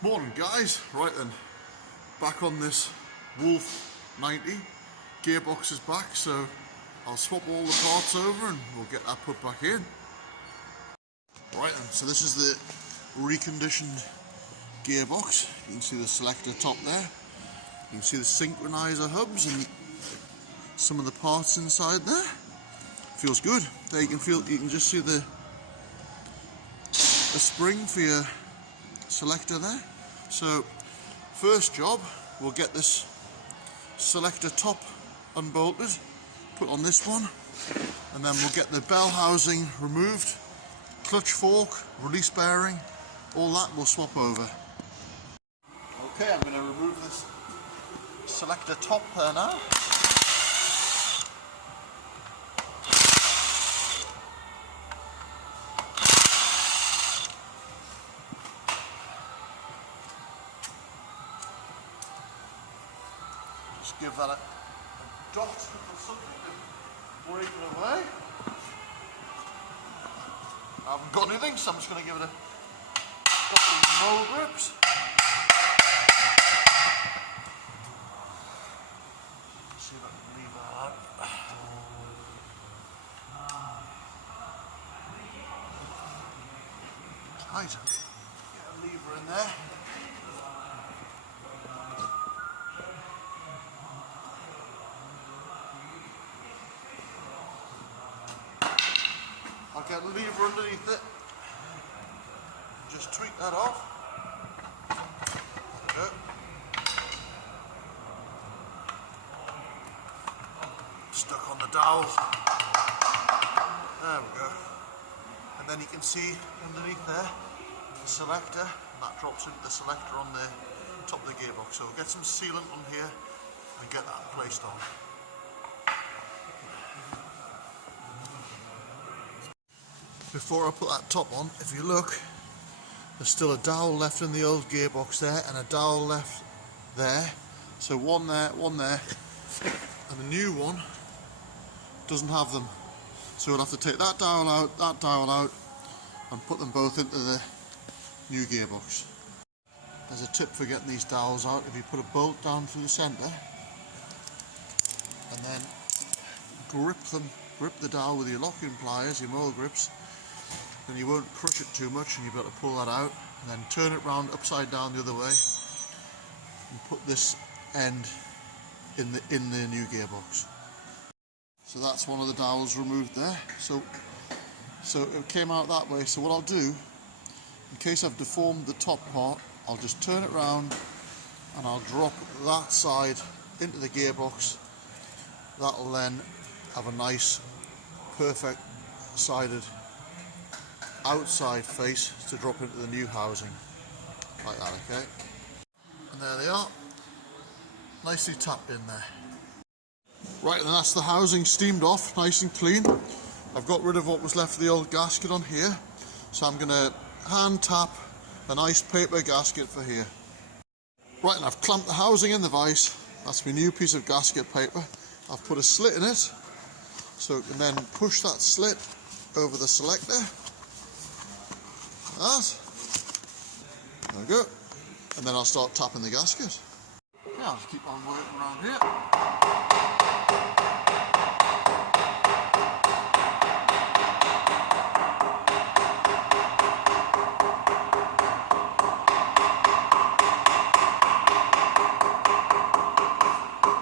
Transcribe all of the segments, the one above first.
Morning guys, right then, back on this Wolf 90, gearbox is back, so I'll swap all the parts over and we'll get that put back in. Right then, so this is the reconditioned gearbox. You can see the selector top there, you can see the synchronizer hubs and some of the parts inside there. Feels good. There you can just see the spring for your selector there. So first job, we'll get this selector top unbolted, put on this one, and then we'll get the bell housing removed, clutch fork, release bearing, all that we'll swap over. Okay, I'm going to remove this selector top there now. Just give that a dot or something and break it away. I haven't got anything, so I'm just going to give it a couple of roll grips. See if I can leave that out. Tight. Get a lever in there. I'll get a lever underneath it, just tweak that off. There we go. Stuck on the dowel. There we go. And then you can see underneath there, the selector, and that drops into the selector on the top of the gearbox. So we'll get some sealant on here and get that placed on. Before I put that top on, if you look, there's still a dowel left in the old gearbox there and a dowel left there. So one there, and the new one doesn't have them. So we'll have to take that dowel out, and put them both into the new gearbox. There's a tip for getting these dowels out. If you put a bolt down through the centre and then grip the dowel with your locking pliers, your mole grips, then you won't crush it too much and you'll be able to pull that out, and then turn it round upside down the other way and put this end in the new gearbox. So that's one of the dowels removed there. So it came out that way. So what I'll do, in case I've deformed the top part, I'll just turn it round and I'll drop that side into the gearbox. That'll then have a nice perfect sided outside face to drop into the new housing, like that, okay? And there they are, nicely tapped in there. Right, and that's the housing steamed off, nice and clean. I've got rid of what was left of the old gasket on here, so I'm going to hand tap a nice paper gasket for here. Right, and I've clamped the housing in the vise. That's my new piece of gasket paper. I've put a slit in it, so it can then push that slit over the selector. That. There we go. And then I'll start tapping the gasket. Yeah, I'll just keep on working around here.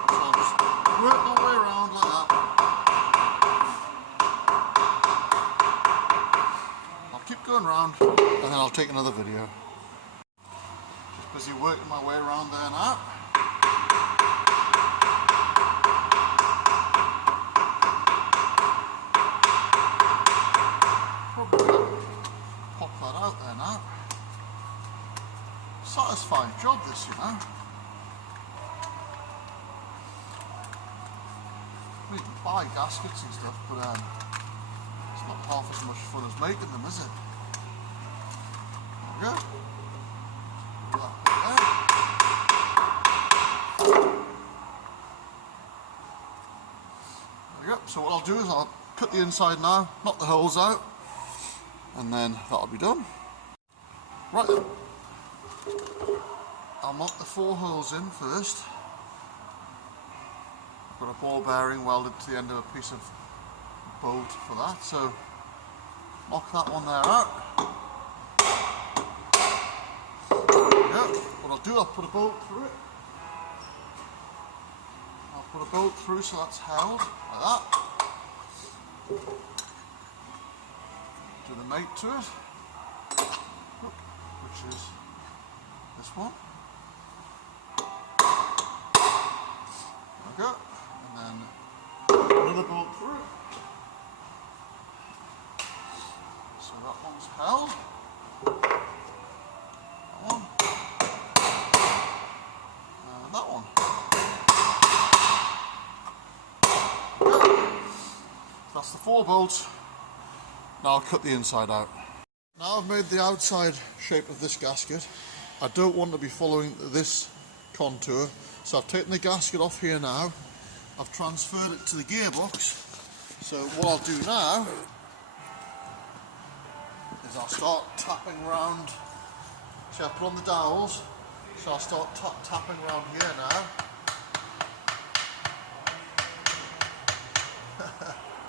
So I'll just work my way around like that. I'll keep going round and then I'll take another video. Just busy working my way around there now. Pop that out there now. Satisfying job this, you know. We can buy gaskets and stuff, but it's not half as much fun as making them, is it? There we go. Put that there. There we go. So what I'll do is I'll cut the inside now, knock the holes out, and then that'll be done. Right then, I'll knock the 4 holes in first. Got a ball bearing welded to the end of a piece of bolt for that, so knock that one there out. Yeah, what I'll do, I'll put a bolt through it. I'll put a bolt through so that's held like that. Do the mate to it, which is this one. There we go. And then another bolt through it. So that one's held. That one. And that one. Okay. That's the 4 bolts. Now I'll cut the inside out. Now I've made the outside shape of this gasket. I don't want to be following this contour, so I've taken the gasket off here now. I've transferred it to the gearbox. So what I'll do now is I'll start tapping around. See, I've put on the dowels, so I'll start tapping around here now.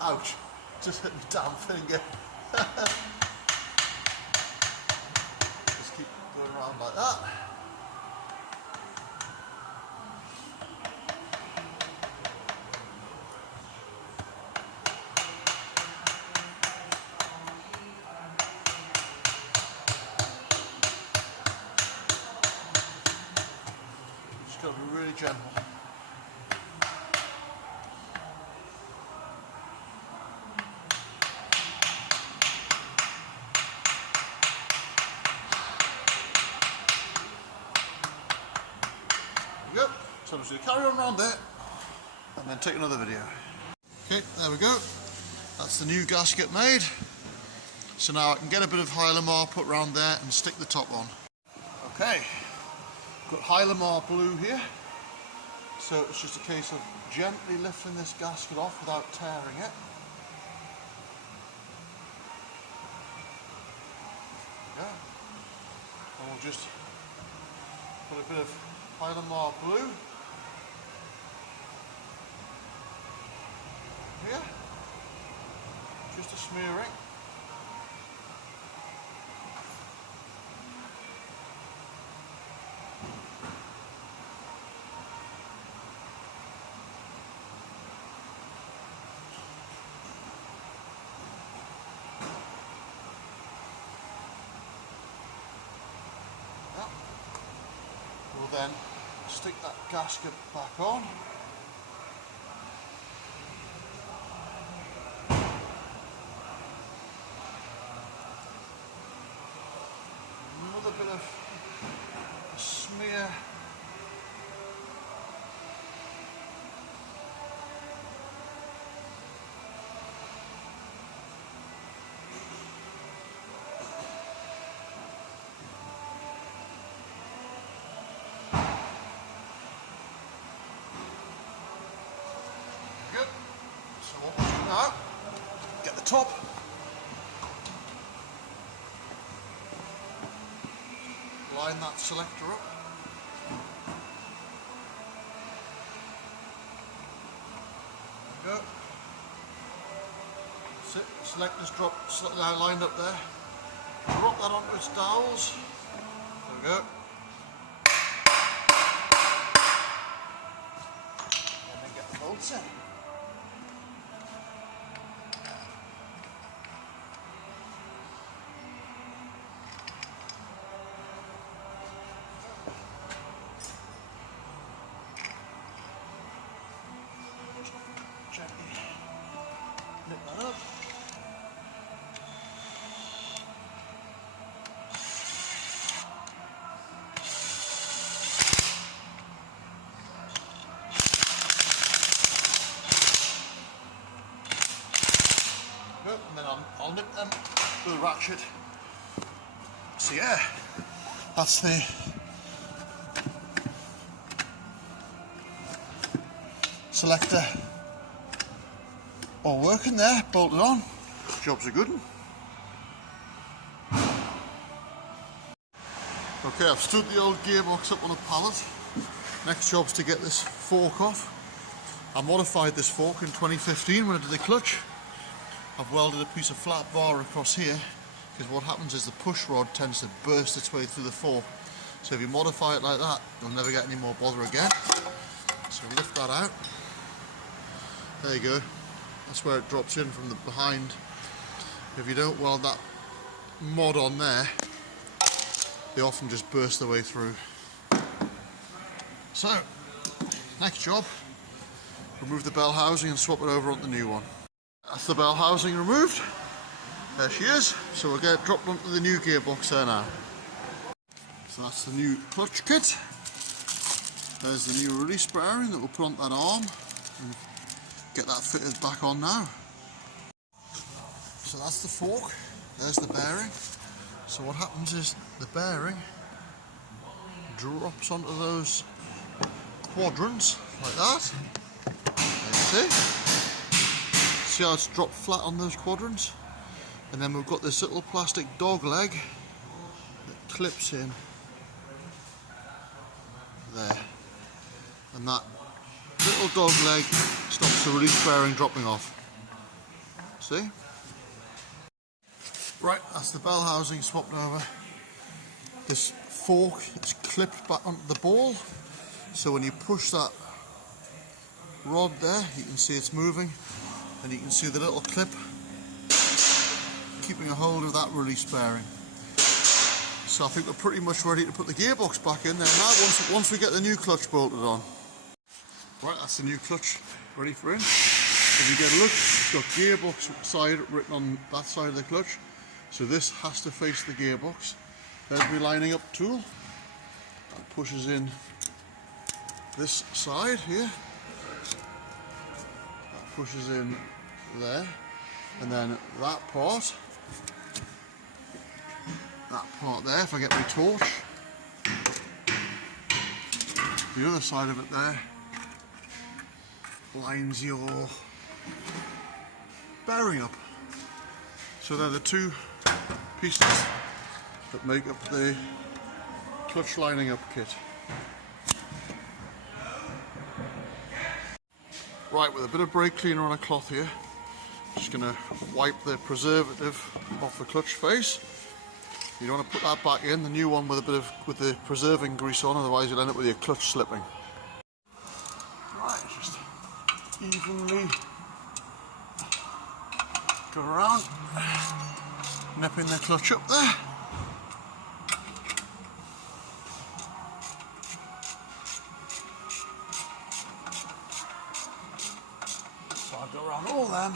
Ouch, just hit my damn finger. Just keep going around like that. Just got to be really gentle. So I'm just going to carry on around there and then take another video. Okay, there we go. That's the new gasket made. So now I can get a bit of Hylamar put around there and stick the top on. Okay, got Hylamar blue here. So it's just a case of gently lifting this gasket off without tearing it. Yeah. And we'll just put a bit of Hylamar blue here, just a smearing. Yeah. We'll then stick that gasket back on. Another bit of smear. Good. So what we'll do now, get the top. Line that selector up. There we go. Selector's now lined up there. Drop that onto its dowels. There we go. And then get the bolts in. Gently nip that up. Good, and then I'll nip them with a ratchet. So yeah, that's the selector all working there, bolted on. Job's a good one. Okay, I've stood the old gearbox up on a pallet. Next job's to get this fork off. I modified this fork in 2015 when I did the clutch. I've welded a piece of flat bar across here because what happens is the push rod tends to burst its way through the fork. So if you modify it like that, you'll never get any more bother again. So lift that out. There you go. That's where it drops in from the behind. If you don't weld that mod on there, they often just burst their way through. So, next job, remove the bell housing and swap it over onto the new one. That's the bell housing removed. There she is. So we'll get it dropped onto the new gearbox there now. So that's the new clutch kit. There's the new release bearing that we'll put on that arm and get that fitted back on now. So that's the fork. There's the bearing. So what happens is the bearing drops onto those quadrants like that. There you see. See how it's dropped flat on those quadrants? And then we've got this little plastic dog leg that clips in there. And that little dog leg stops the release bearing dropping off. See? Right, that's the bell housing swapped over. This fork is clipped back onto the ball, so when you push that rod there, you can see it's moving, and you can see the little clip keeping a hold of that release bearing. So I think we're pretty much ready to put the gearbox back in there now once we get the new clutch bolted on. Right, that's the new clutch ready for in. If you get a look, it's got gearbox side written on that side of the clutch. So this has to face the gearbox. There's my lining up tool. That pushes in this side here. That pushes in there. And then that part there, if I get my torch, the other side of it there lines your bearing up. So they're the two pieces that make up the clutch lining up kit. Right, with a bit of brake cleaner on a cloth here, just going to wipe the preservative off the clutch face. You don't want to put that back in, the new one with the preserving grease on, otherwise you'll end up with your clutch slipping. Right, just evenly go around, nipping the clutch up there. So I'll go around all them,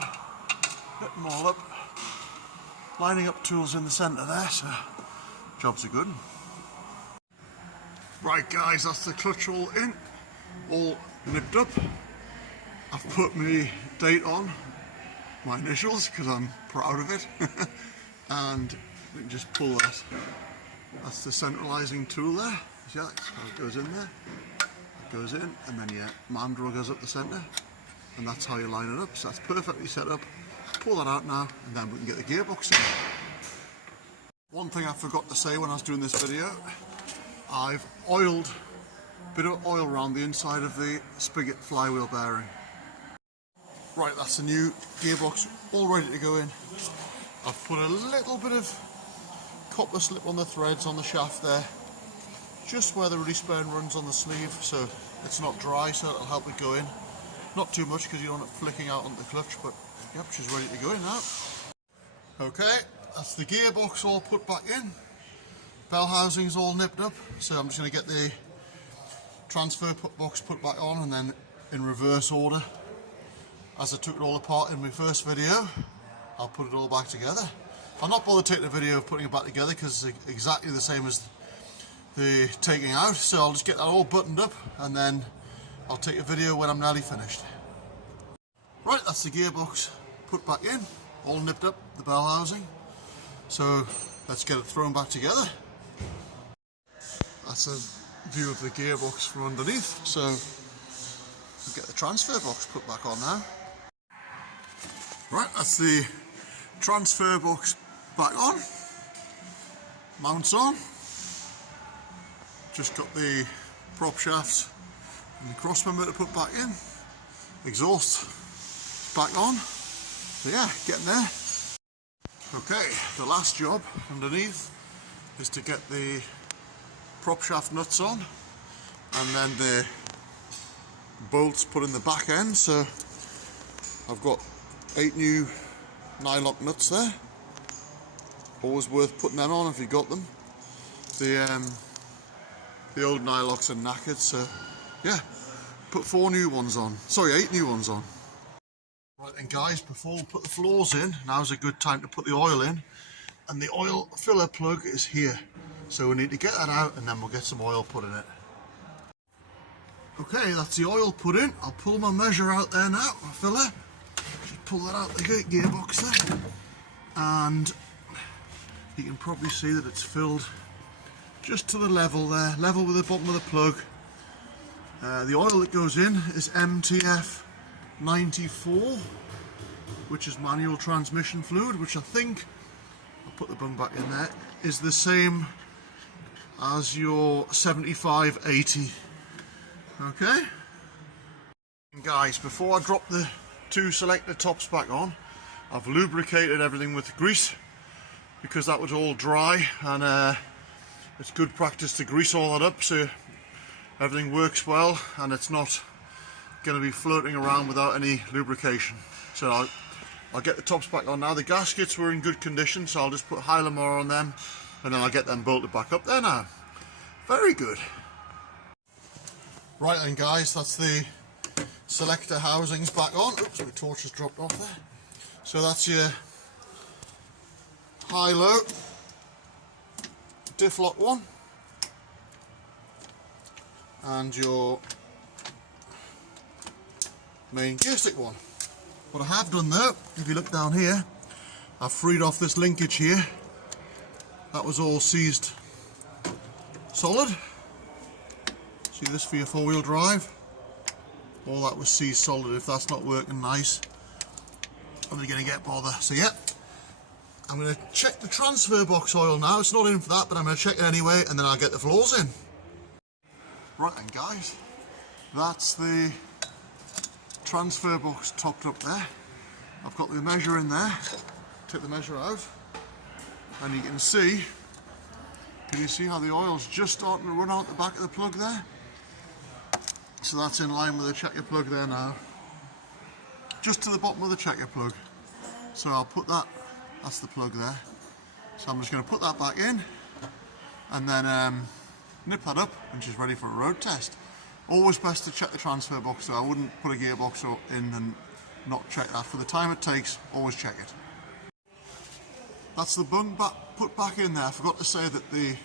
bit them all up, lining up tools in the centre there, so jobs are good. Right guys, that's the clutch all in, all nipped up. I've put my date on, my initials, because I'm proud of it. And we can just pull that. That's the centralising tool there. See how it goes in there? It goes in, and then your mandrel goes up the centre, and that's how you line it up. So that's perfectly set up. Pull that out now, and then we can get the gearbox in. One thing I forgot to say when I was doing this video, I've oiled a bit of oil around the inside of the spigot flywheel bearing. Right, that's the new gearbox all ready to go in. I've put a little bit of copper slip on the threads on the shaft there, just where the release bearing runs on the sleeve, so it's not dry, so it'll help it go in. Not too much because you don't want it flicking out onto the clutch, but yep, she's ready to go in now. Okay, that's the gearbox all put back in. Bell housing's all nipped up, so I'm just going to get the transfer box put back on, and then in reverse order, as I took it all apart in my first video, I'll put it all back together. I'll not bother taking a video of putting it back together because it's exactly the same as the taking out, so I'll just get that all buttoned up and then I'll take a video when I'm nearly finished. Right, that's the gearbox put back in, all nipped up, the bell housing. So let's get it thrown back together. That's a view of the gearbox from underneath, so we'll get the transfer box put back on now. Right, that's the transfer box back on, mounts on, Just got the prop shafts and the cross member to put back in. Exhaust back on. So yeah, getting there. Okay, the last job underneath is to get the prop shaft nuts on, and then the bolts put in the back end. So I've got 8 new nylock nuts there. Always worth putting them on if you got them. The old nylocks are knackered, so yeah, put 4 new ones on. Sorry, 8 new ones on. Right then guys, before we put the floors in, now's a good time to put the oil in. And the oil filler plug is here. So we need to get that out and then we'll get some oil put in it. Okay, that's the oil put in. I'll pull my measure out there now, my filler. Just pull that out the gearbox there. And you can probably see that it's filled just to the level there, level with the bottom of the plug. The oil that goes in is MTF 94, which is manual transmission fluid, which I think, I'll put the bung back in there, is the same as your 7580. Okay? And guys, before I drop the 2 selector tops back on, I've lubricated everything with grease, because that was all dry, and it's good practice to grease all that up so everything works well and it's not going to be floating around without any lubrication. So I'll get the tops back on now. The gaskets were in good condition, so I'll just put Hylamar on them and then I'll get them bolted back up there now. Very good. Right then guys, that's the selector housings back on. Oops, my torch has dropped off there. So that's your high-low diff lock one and your main gear stick one. What I have done though, if you look down here, I've freed off this linkage here. That was all seized solid. See this for your 4-wheel drive? All that was seized solid. If that's not working nice, I'm only going to get bother. So yeah, I'm going to check the transfer box oil now. It's not in for that, but I'm going to check it anyway, and then I'll get the floors in. Right then guys, that's the transfer box topped up there. I've got the measure in there. Take the measure out, and you can see how the oil's just starting to run out the back of the plug there? So that's in line with the checker plug there now. Just to the bottom of the checker plug. So I'll put that, that's the plug there. So I'm just going to put that back in and then nip that up and she's ready for a road test. Always best to check the transfer box, so I wouldn't put a gearbox in and not check that. For the time it takes, always check it. That's the bung put back in there. I forgot to say that the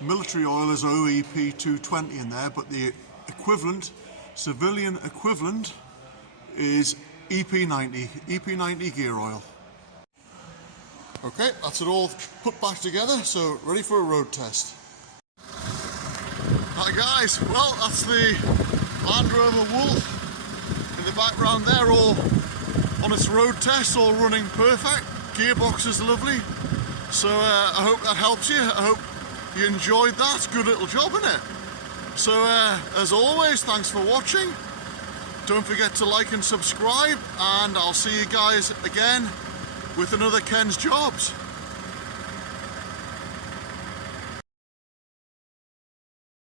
military oil is OEP 220 in there, but the equivalent, civilian equivalent, is EP90 gear oil. Okay, that's it all put back together, so ready for a road test. Hi guys, well that's the Landrover Wolf in the background there, all on its road test, all running perfect. Gearbox is lovely, so I hope that helps you. I hope you enjoyed that. Good little job, isn't it? So as always, thanks for watching. Don't forget to like and subscribe, and I'll see you guys again with another Ken's Jobs.